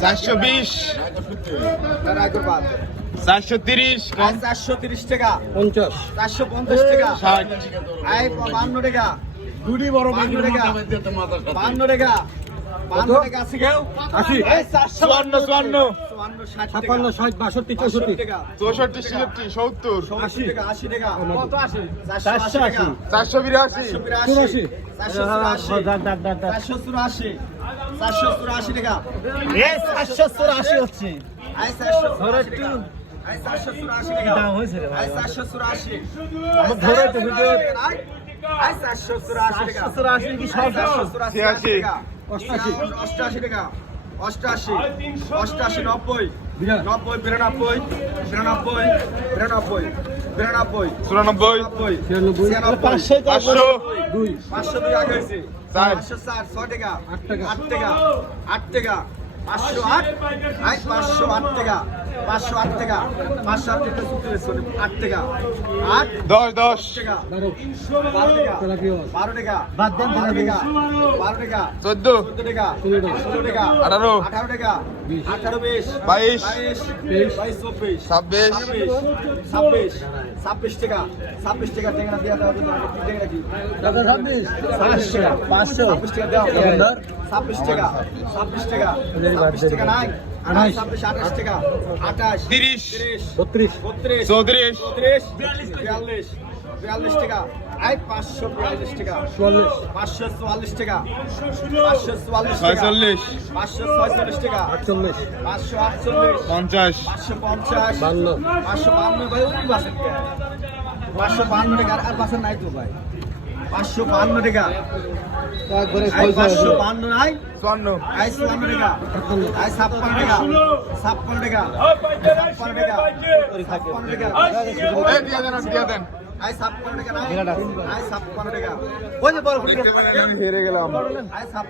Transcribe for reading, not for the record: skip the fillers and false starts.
420 430 কম 430 টাকা 50 450 টাকা 60 এই 52 টাকা দুটি বড় 52 টাকা 52 টাকা 52 টাকা আছে কেউ 80 এই 54 54 56 60 62 64 টাকা 64 66 70 80 টাকা 80 টাকা কত 80 480 482 84 484 484 টাকা এই 484 হচ্ছে এই 484 ধরো একটু এই 484 টাকা দাম হয়েছে রে ভাই এই 484 আমার ধরো একটু ভিডিও এই 484 টাকা 484 কি সব 86 টাকা 88 টাকা 88 88 90 90 92 92 92 92 94 94 500 500 2 500 টাকা হয়েছে 504 6 টাকা 8 টাকা 8 টাকা 508 508 টাকা 508 টাকা 508 টাকা সুতরে 8 টাকা 8 10 10 টাকা 12 12 টাকা তোলা কি হয় 12 টাকা বাদ দেন 12 টাকা 12 টাকা 14 14 টাকা 16 টাকা 18 18 টাকা 18 20 22 22 24 26 26 টাকা 26 টাকা টেঙ্গা দেওয়া হবে তো কি টেঙ্গা কি টাকা 26 500 26 টাকা দেওয়া হবে 26 টাকা 26 টাকা 26 টাকা নাই 28 টাকা 28 30 32 34 42 টাকা আই 542 টাকা 44 544 টাকা 544 টাকা 46 546 টাকা 48 548 50 550 52 552 ভাই ওই বাসের 552 টাকা আর বাসের নাই তো ভাই 552 টাকা একবারে 552 নাই 54 আই 54 টাকা আই 56 টাকা 56 টাকা 56 টাকা 56 টাকা এই দিয়া দেন আই 56 টাকা নাই আই 56 টাকা ওই যে বড় হেরে গেলাম আই 56